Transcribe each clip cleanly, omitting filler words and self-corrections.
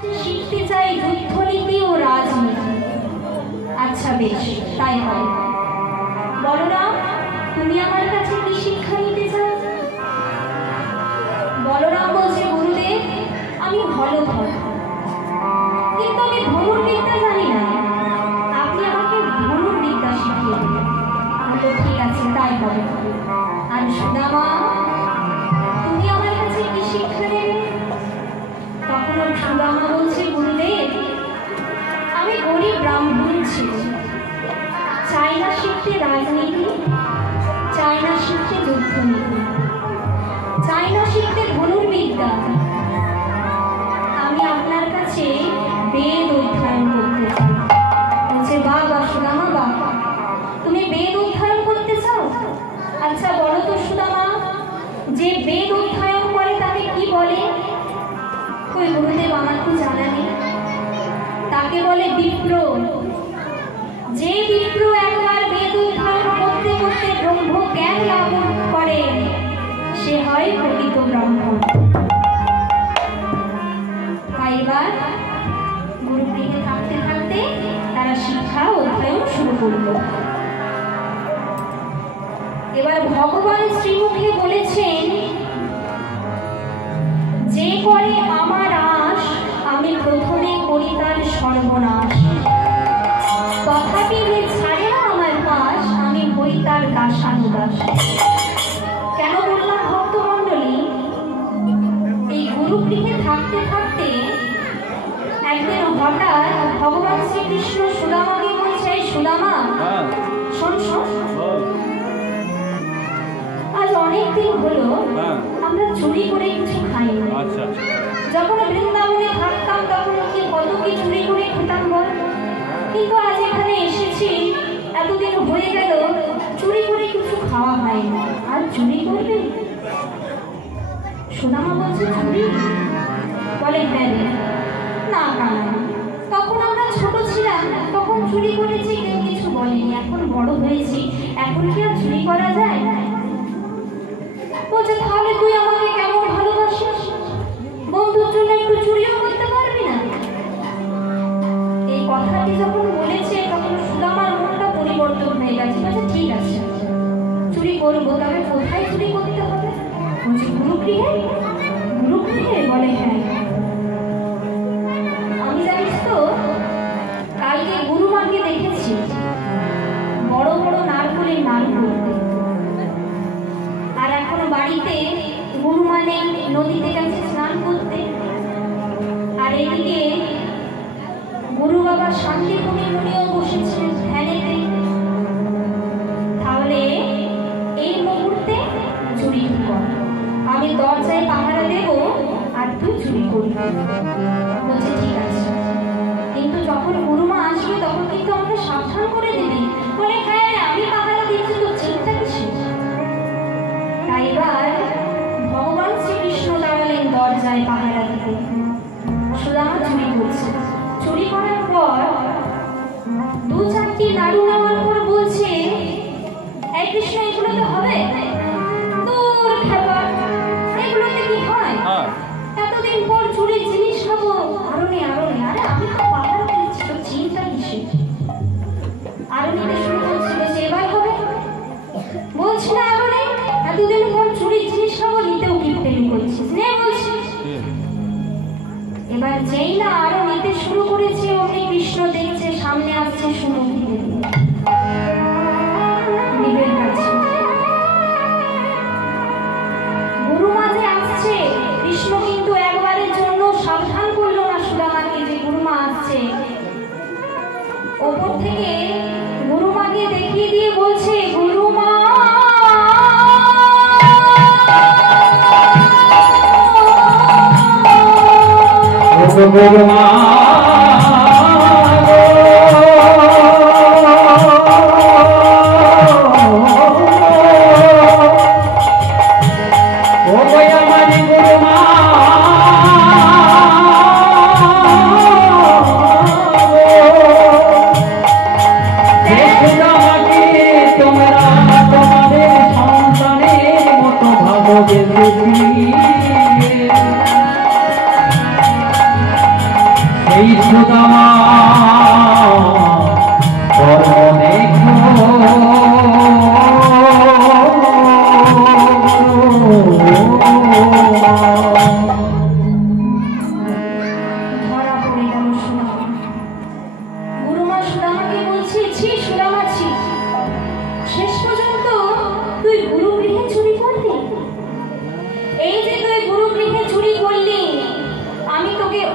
শিখতে চাই যুদ্ধনীতি ও রাজনীতি। আচ্ছা বেশ, তাই হয়। বলরাম, তুমি আমার কাছে কি শিক্ষা নিতে চাও? বলরাম বলছে, গুরুদেব, আমি ভালো ভক্ত, কিন্তু আমি ধনুর্বিদ্যা জানি না, আপনি আমাকে ধনুর্বিদ্যা শিখিয়ে দেবেন। বলল, ঠিক আছে, তাই হবে। আর সুদামা, তুমি আমার কাছে কি শিক্ষা নেবে? তখন সুদামা বলছে, গুরুদেব, আমি গরিব ব্রাহ্মণ ছিল, চাই না শিখতে রাজনীতি, চাই না শিখতে যুদ্ধনীতি, চাই না শিখতে ধনুর্বিদ্যা। আমি আপনার কাছে বেদ অধ্যয়ন করতে চাই। বলছে, বাবা সুদামা, বাবা, তুমি বেদ অধ্যয়ন করতে চাও? আচ্ছা বলো তো সুদামা, যে বেদ অধ্যয়ন করে তাকে কি বলে? কই গুরুদেব, আমার তো জানা নেই। তাকে বলে বিপ্র। যে বিপ্র একবার বেদ অধ্যয়ন করতে করতে ব্রহ্ম জ্ঞান লাভ করে, সে হয় প্রকৃত ব্রাহ্মণ। তাই এবার গুরুগৃহে থাকতে থাকতে তারা শিক্ষা অধ্যয়ন শুরু করল। এবার ভগবান শ্রীমুখে বলেছেন, যে করে আমার আশ, আমি প্রথমে করি তার সর্বনাশ। তথাপি যে ছাড়ে না আমার পাশ, আমি হই তার দাসানুদাস। কেন বললাম ভক্তমণ্ডলী, এই গুরুগৃহে থাকতে থাকতে একদিন হঠাৎ ভগবান শ্রীকৃষ্ণ সুদামাকে বলছে, সুদামা শোন শোন, আজ অনেকদিন হলো আমরা চুরি করে কিছু খাইনি। যখন বৃন্দাবনে থাকতাম তখন কি কত কি চুরি করে খেতাম বল, কিন্তু আজ এখানে এসেছি, এতদিন হয়ে গেল চুরি করে কিছু খাওয়া হয়নি, আর চুরি করবে? সুদামা বলছে, চুরি? বলে, হ্যাঁ না কানা, তখন আমরা ছোট ছিলাম, তখন চুরি করেছি, কেউ কিছু বলেনি, এখন বড় হয়েছি, এখন কি আর চুরি করা যায়? বলছে, তাহলে তুই আমাকে কেমন ভালোবাসিস, বন্ধুর জন্য একটু চুরিও করতে পারবি না? এই কথাটি যখন বলেছে তখন সুদামার মনটা পরিবর্তন হয়ে গেছে। বলছে, ঠিক আছে, চুরি করবো, তবে কোথায় চুরি করতে হবে? বলছে, গুরুগৃহে। গুরুগৃহে? বলে, হ্যাঁ। আমি জানিস তো, কালকে গুরুমাকে দেখেছি বড় বড় নারকলের নাড়ু করতে, আর এখন বাড়িতে গুরুমা নেই, নদীতে গেছে স্নান করতে, আর এদিকে গুরু বাবা শান্তিপুরি মুনিও বসেছেন ধ্যানেতে। তাহলে এই মুহূর্তে চুরি কর, আমি দরজায় পাহারা দেব আর তুই চুরি করবি। বলছে, ঠিক আছে, কিন্তু যখন গুরুমা আসবে তখন কিন্তু আমাকে সাবধান করে দিবি। বলে, হ্যাঁ, আমি পাহারা দিচ্ছি, তো চিন্তা কিসের? তাই এবার ভগবান শ্রীকৃষ্ণ দাঁড়ালেন দরজায় পাহারা দিতে। সুদামা চুরি করছে। চুরি করার পর দু চারটি নাড়ু নেওয়ার পর বলছে, এই কৃষ্ণ, এগুলোতে হবে? দূর খাবার, এগুলোতে কি হয়? এতদিন পর চুরির জিনিস খাবো, আরো নেই, আরো নেই। আরে আমি তো পাহারা দিচ্ছি, তো চিন্তা কিসের? আরো নিতে শুরু করছিল, যে এবার হবে? বলছি না আরো নেই, এতদিন পর চুরির জিনিস খাবো, নিতেও কিপটেমি করছিস, নে বলছি। এবার যেই না আরো নিতে শুরু করেছে, অমনি কৃষ্ণ দেখছে সামনে আসছে সুমুখী দেবী। গুরুমা যে আসছে, কৃষ্ণ কিন্তু একবারের জন্য সাবধান করলো না সুদামাকে যে গুরুমা আসছে। ওপর থেকে গুরুমাকে দেখিয়ে দিয়ে বলছে, গুরুমা গুরুমা এই সুদামা কর্ম দেখো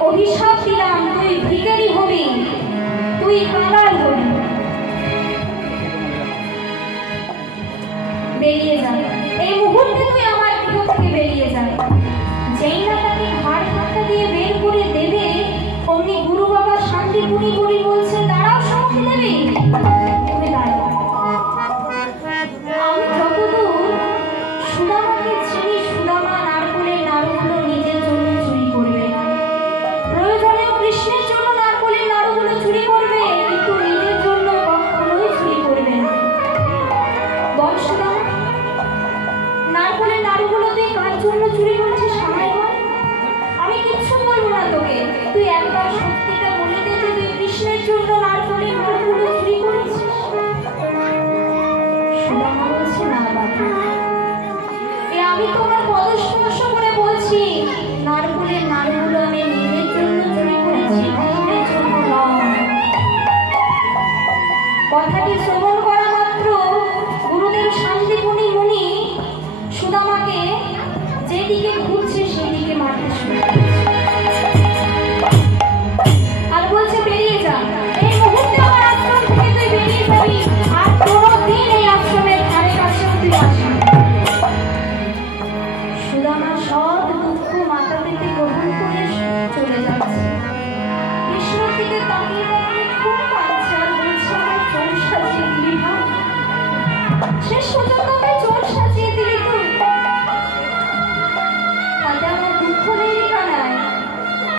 অভিশাপ দিলাম, তুই ভিখারি হবি, তুই কাঙাল হবি। বেরিয়ে যা, এই মুহূর্তে তুই আমার গৃহ থেকে বেরিয়ে যা। যেই না তাকে ঘাড় ধাক্কা দিয়ে বের করে দেবে, অমনি গুরু বাবা শান্তিপুরি বুড়ি বলছে, দাঁড়াও সঙ্গে দেবে। তুমি দাঁড়াও। আমি যতদূর সুদামাকে চিনি, সুদামা নারকলের নাড়ুগুলো নিজের জন্য চুরি করবে না। প্রয়োজনেও কৃষ্ণের জন্য নারকলের নাড়ুগুলো চুরি করবে, কিন্তু নিজের জন্য কখনোই চুরি করবে না। বল সুদামা, নারকলের নাড়ুগুলো তুই কার জন্য চুরি করছিস? আমায় বল, আমি কিচ্ছু বলবো না তোকে। তুই একবার সত্যিটা বলে দে যে তুই কৃষ্ণের জন্য নারকলের নাড়ুগুলো চুরি করেছিস। সুদামা বলছে, না বাবা, আমি তোমার পদস্পর্শ করে বলছি, নারকলের নাড়ুগুলো আমি নিজের জন্য চুরি করেছি, কৃষ্ণের জন্য নয়। কথাটি শ্রবণ করা মাত্র গুরুদেব শান্তিপুনি মুনি সুদামাকে যেদিকে ঘুরছে সেদিকে মারতে শুরু আর বলছে, বেরিয়ে যা, এই মুহূর্তে আমার আশ্রম থেকে তুই বেরিয়ে যাবি, আর কোনোদিন এই আশ্রমের ধারে কাছেও তুই আসবি। সুদামা সব দুঃখ মাথা পেতে গ্রহণ করে চলে যাচ্ছে। কৃষ্ণের দিকে তাকিয়ে তাকিয়ে খুব কাঁদছে আর বলছে, আমার সংসার যে গৃহ শেষ পর্যন্ত